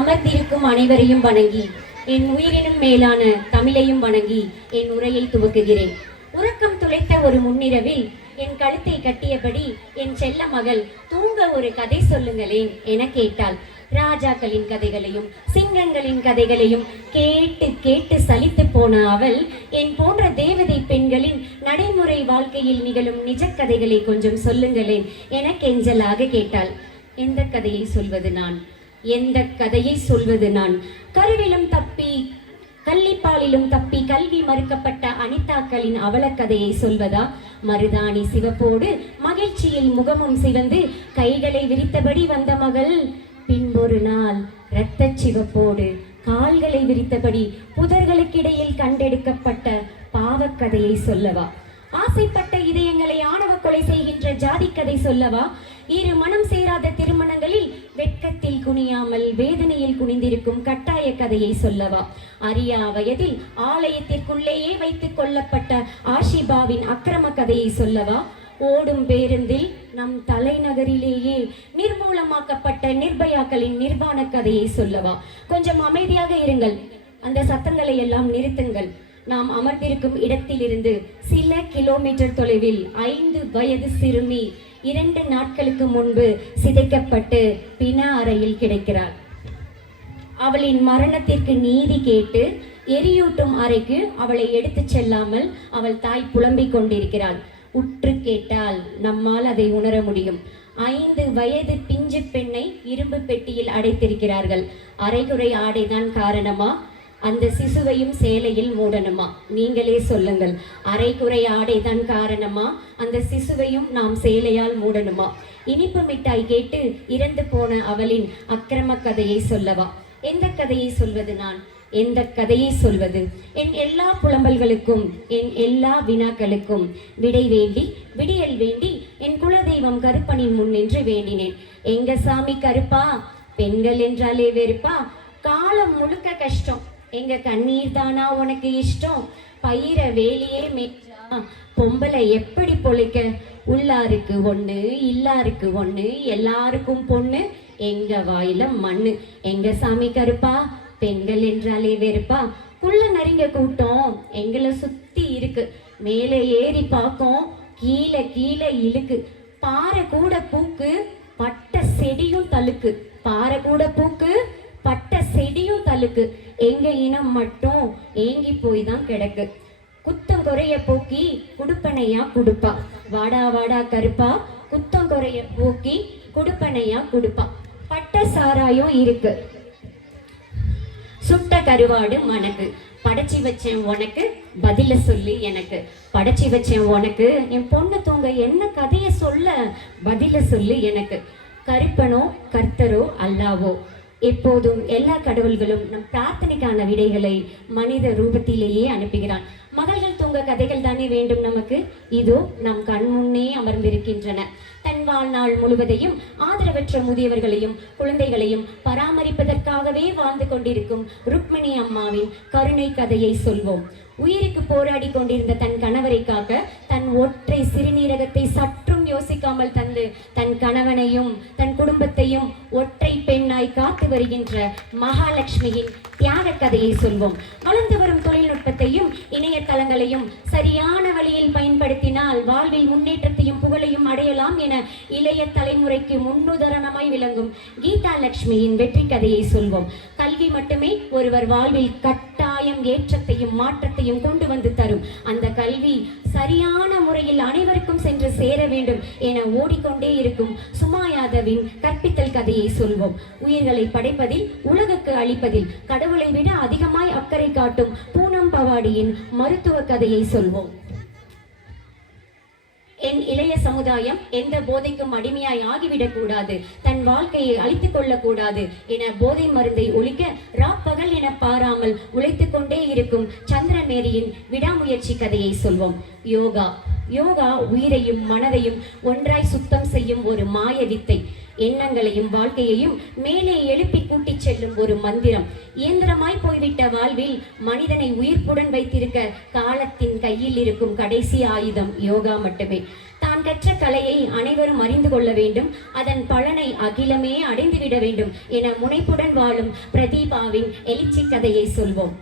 அமர்ந்திருக்கும் அனைவரையும் வணங்கி என் உயிரினும் மேலான தமிழையும் வணங்கி என் உரையை துவக்குகிறேன். உறக்கம் துளைத்த ஒரு முன்னிரவில் என் கழுத்தை கட்டியபடி என் செல்ல மகள் தூங்க ஒரு கதை சொல்லுங்களேன் என கேட்டாள். ராஜாக்களின் கதைகளையும் சிங்கங்களின் கதைகளையும் கேட்டு கேட்டு சலித்து போன அவள் என் போன்ற தேவதை பெண்களின் நடைமுறை வாழ்க்கையில் நிகழும் நிஜ கதைகளை கொஞ்சம் சொல்லுங்களேன் என கெஞ்சலாக கேட்டாள். எந்த கதையை சொல்வது நான்? எந்த கதையை சொல்வது நான்? கருவிலும் தப்பி கள்ளிப்பாலிலும் தப்பி கல்வி மறுக்கப்பட்ட அனிதாக்களின் அவலக்கதையை சொல்வதா? மருதாணி சிவப்போடு மகிழ்ச்சியில் முகமும் சிவந்து கைகளை விரித்தபடி வந்த மகள் பின்பொரு நாள் இரத்த சிவப்போடு கால்களை விரித்தபடி புதர்களுக்கிடையில் கண்டெடுக்கப்பட்ட பாவக்கதையை சொல்லவா? ஆசைப்பட்ட இதயங்களை ஆணவ கொலை செய்கின்ற ஜாதி கதை சொல்லவா? இரு மனம் சேராத திருமணங்களில் வெட்கத்தில் குனியாமல் வேதனையில் குனிந்திருக்கும் கட்டாய கதையை சொல்லவா? அரியா வயதில் ஆலயத்திற்குள்ளேயே வைத்துக் கொள்ளப்பட்ட ஆஷிபாவின் அக்கிரம கதையை சொல்லவா? ஓடும் பேருந்தில் நம் தலைநகரிலேயே நிர்மூலமாக்கப்பட்ட நிர்பயாக்களின் நிர்வாண கதையை சொல்லவா? கொஞ்சம் அமைதியாக இருங்கள், அந்த சத்தங்களை எல்லாம் நிறுத்துங்கள். நாம் அமர்ந்திருக்கும் இடத்திலிருந்து சில கிலோமீட்டர் தொலைவில் 5 வயது சிறுமி 2 நாட்களுக்கு முன்பு சிதைக்கப்பட்டு பிண அறையில் கிடைக்கிறார். அவளின் மரணத்திற்கு நீதி கேட்டு எரியூட்டும் அறைக்கு அவளை எடுத்துச் செல்லாமல் அவள் தாய் புலம்பிக் கொண்டிருக்கிறாள். உற்று கேட்டால் நம்மால் அதை உணர முடியும். 5 வயது பிஞ்சு பெண்ணை இரும்பு பெட்டியில் அடைத்திருக்கிறார்கள். அரைகுறை ஆடைதான் காரணமா? அந்த சிசுவையும் சேலையில் மூடணுமா? நீங்களே சொல்லுங்கள். அரைகுறை ஆடைதான் காரணமா? அந்த சிசுவையும் நாம் சேலையால் மூடணுமா? இனிப்பு மிட்டாய் கேட்டு இறந்து போன அவளின் அக்கிரம கதையை சொல்லவா? எந்த கதையை சொல்வது நான்? எந்த கதையை சொல்வது? என் எல்லா புலம்பல்களுக்கும் என் எல்லா வினாக்களுக்கும் விடை வேண்டி விடியல் வேண்டி என் குலதெய்வம் கருப்பனின் முன் நின்று வேண்டினேன். எங்க சாமி கருப்பா, பெண்கள் என்றாலே வெறுப்பா? காலம் முழுக்க கஷ்டம், எங்க கண்ணீர் தானா உனக்கு இஷ்டம்? பயிர வேலியே மேய்ச்சா பொம்பளை எப்படி பொழைக்க? உள்ளாருக்கு ஒண்ணு இல்லாருக்கு ஒண்ணு, எல்லாருக்கும் பொண்ணு, எங்க வாயில மண்ணு. எங்க சாமி கருப்பா, பெண்கள் என்றாலே வெறுப்பா? குள்ள நரிங்க கூட்டம் எங்களை சுத்தி இருக்கு, மேலே ஏறி பார்க்கும் கீழே கீழே இழுக்கு. பாறை கூட பூக்கு பட்ட செடியும் தழுக்கு, பாறை கூட பூக்கு பட்ட செடியும் தழுக்கு. எங்க இனம் மட்டும் ஏங்கி போய் தான் கிடக்கு. குத்தம் குறைய போக்கி குடுப்பனையா குடுப்பா? வாடா வாடா கருப்பா, குத்தம் குறைய போக்கி குடுப்பனையா குடுப்பா? பட்ட சாராயம் இருக்கு, சுட்ட கருவாடு மணக்கு. படைச்சி வச்சேன் உனக்கு, பதில சொல்லு எனக்கு. படைச்சி வச்சேன் உனக்கு, என் பொண்ணு தூங்க என்ன கதைய சொல்ல, பதில சொல்லு எனக்கு. கருப்பனோ கர்த்தரோ அல்லாவோ, எப்போதும் எல்லா கடவுள்களும் நம் பிரார்த்தனைக்கான விடைகளை மனித ரூபத்திலேயே அனுப்புகிறான். மகள்கள் தூங்க கதைகள் தானே வேண்டும் நமக்கு. இதோ நம் கண் முன்னே அமர்ந்திருக்கின்றன. தன் வாழ்நாள் முழுவதையும் ஆதரவற்ற முதியவர்களையும் குழந்தைகளையும் பராமரிப்பதற்காகவே வாழ்ந்து கொண்டிருக்கும் ருக்மிணி அம்மாவின் கருணை கதையை சொல்வோம். உயிருக்கு போராடி கொண்டிருந்த தன் கணவரை காக்க தன் ஒற்றை சிறுநீரகத்தை சற்றும் யோசிக்காமல் தந்து தன் கணவனையும் தன் குடும்பத்தையும் ஒற்றை பெண்ணாய் காத்து வருகின்ற மகாலட்சுமியின் தியாக கதையை சொல்வோம். வளர்ந்து வரும் தொழில்நுட்பத்தையும் இணையதளங்களையும் சரியான வழியில் பயன்படுத்தினால் வாழ்வில் முன்னேற்றத்தையும் புகழையும் அடையலாம் என இளைய தலைமுறைக்கு முன்னுதாரணமாய் விளங்கும் கீதா லட்சுமியின் வெற்றி கதையை சொல்வோம். கல்வி மட்டுமே ஒருவர் வாழ்வில் கட்டாயம் ஏற்றத்தையும் மாற்றத்தையும் கொண்டு வந்து தரும். அந்த கல்வி சரியான முறையில் அனைவருக்கும் சென்று சேர வேண்டும் என ஓடிக்கொண்டே இருக்கும் சுமா யாதவின் கற்பித்தல் கதையை சொல்வோம். உயிர்களை படைப்பதில் உலகுக்கு அளிப்பதில் கடவுளை விட அதிகமாய் அக்கறை காட்டும் பூனம் பவாடியின் மருத்துவ கதையை சொல்வோம். என் இளைய சமுதாயம் எந்த போதைக்கும் அடிமையாய் ஆகிவிடக் கூடாது, தன் வாழ்க்கையை அழித்துக் கொள்ளக்கூடாது என போதை மருந்தை ஒழிக்க ராப்பகல் என பாராமல் உழைத்து கொண்டே இருக்கும் சந்திரமேரியின் விடாமுயற்சி கதையை சொல்வோம். யோகா யோகா உயிரையும் மனதையும் ஒன்றாய் சுத்தம் செய்யும் ஒரு மாய வித்தை. எண்ணங்களையும் வாழ்க்கையையும் மேலே எழுப்பி கூட்டிச் செல்லும் செல்லும் ஒரு மந்திரம். இயந்திரமாய் போய்விட்ட வாழ்வில் மனிதனை உயிர்ப்புடன் வைத்திருக்க காலத்தின் கையில் இருக்கும் கடைசி ஆயுதம் யோகா மட்டுமே. தான் கற்ற கலையை அனைவரும் அறிந்து கொள்ள வேண்டும், அதன் பலனை அகிலமே அடைந்துவிட வேண்டும் என முனைப்புடன் வாழும் பிரதீபாவின் எழுச்சி கதையை சொல்வோம்.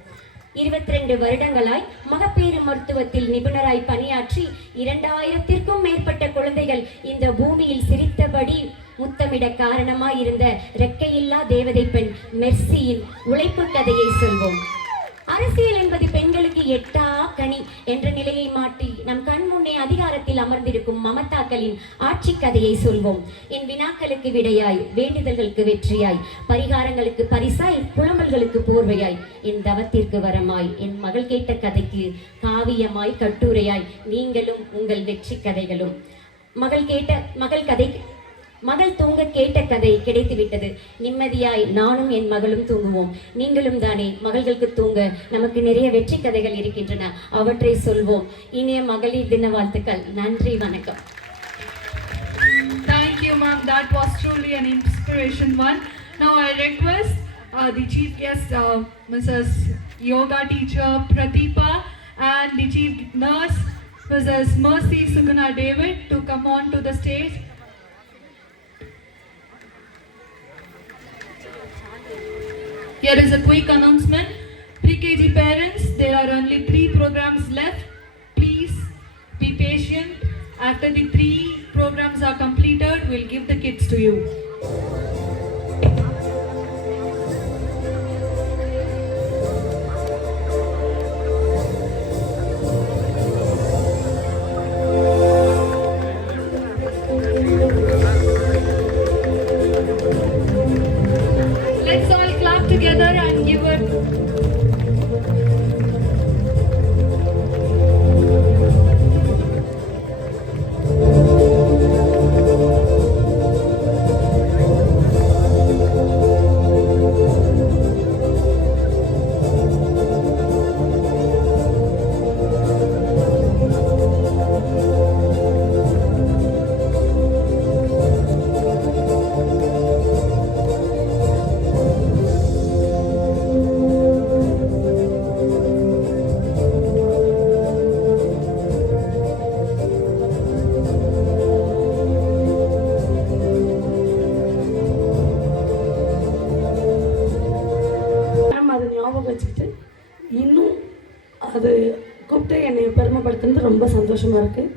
22 வருடங்களாய் மகப்பேறு மருத்துவத்தில் நிபுணராய் பணியாற்றி 2000த்திற்கும் மேற்பட்ட குழந்தைகள் இந்த பூமியில் சிரித்தபடி முத்தமிட காரணமாயிருந்த ரெக்கையில்லா தேவதை பெண் மெர்சியின் உழைப்பு கதையை சொல்வோம். அரசியல் என்பது பெண்களுக்கு எட்டா கனி என்ற நிலையை மாற்றி நம் கண் முன்னே அதிகாரத்தில் அமர்ந்திருக்கும் மமதாக்களின் ஆட்சி கதையை சொல்வோம். என் வினாக்களுக்கு விடையாய், வேண்டுதல்களுக்கு வெற்றியாய், பரிகாரங்களுக்கு பரிசாய், புலம்பல்களுக்கு போர்வையாய், என் தவத்திற்கு வரமாய், என் மகள் கேட்ட கதைக்கு காவியமாய், கட்டுரையாய் நீங்களும் உங்கள் வெற்றி கதைகளும். மகள் தூங்க கேட்ட கதை கிடைத்துவிட்டது. நிம்மதியாய் நானும் என் மகளும் தூங்குவோம். நீங்களும் தானே மகள்களுக்கு தூங்க நமக்கு நிறைய வெற்றி கதைகள் இருக்கின்றன, அவற்றை சொல்வோம். இனிய மகளிர் தின வாழ்த்துக்கள். நன்றி, வணக்கம். Thank you, ma'am. That was truly an inspiration one. Now I request the chief guest, Mrs. Yoga teacher Pradeepa, and the chief nurse, Mrs. Mercy Suguna David, to come on to the stage. Here is a quick announcement. Pre-KG parents, there are only 3 programs left. Please be patient. After the 3 programs are completed, we'll give the kids to you. Let's all clap together and give it. வச்சுக்கிட்டு இன்னும் அது கூப்பிட்டு என்னை பெருமைப்படுத்துறது ரொம்ப சந்தோஷமாக இருக்குது.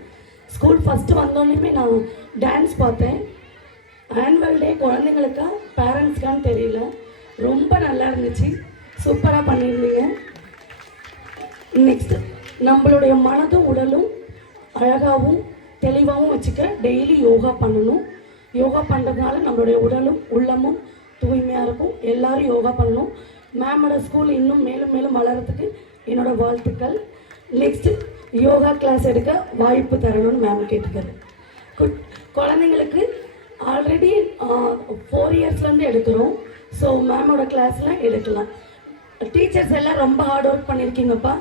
School first வந்தோடனே நான் டான்ஸ் பார்த்தேன். ஆனுவல் டே குழந்தைங்களுக்கா பேரண்ட்ஸ்க்கான்னு தெரியல, ரொம்ப நல்லா இருந்துச்சு. சூப்பராக பண்ணியிருந்தீங்க. நெக்ஸ்ட்டு நம்மளுடைய மனதும் உடலும் அழகாகவும் தெளிவாகவும் வச்சுக்க டெய்லி யோகா பண்ணணும். யோகா பண்ணுறதுனால நம்மளுடைய உடலும் உள்ளமும் தூய்மையாக இருக்கும். எல்லோரும் யோகா பண்ணணும். மேமோட ஸ்கூல் இன்னும் மேலும் மேலும் வளர்கிறதுக்கு என்னோடய வாழ்த்துக்கள். நெக்ஸ்ட்டு யோகா கிளாஸ் எடுக்க வாய்ப்பு தரணும்னு மேம் கேட்டுக்கிறேன். குழந்தைங்களுக்கு ஆல்ரெடி 4 இயர்ஸ்லேருந்து எடுக்கிறோம். ஸோ மேமோட கிளாஸில் எடுக்கலாம். டீச்சர்ஸ் எல்லாம் ரொம்ப ஹார்ட் ஒர்க் பண்ணியிருக்கீங்கப்பா,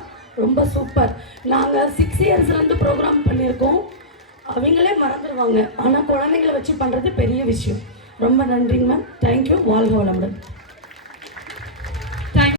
ரொம்ப சூப்பர். நாங்கள் 6 இயர்ஸ்லேருந்து ப்ரோக்ராம் பண்ணியிருக்கோம். அவங்களே மறந்துடுவாங்க, ஆனால் குழந்தைங்களை வச்சு பண்ணுறது பெரிய விஷயம். ரொம்ப நன்றிங்க மேம். தேங்க்யூ. வாழ்க வளமுடன்.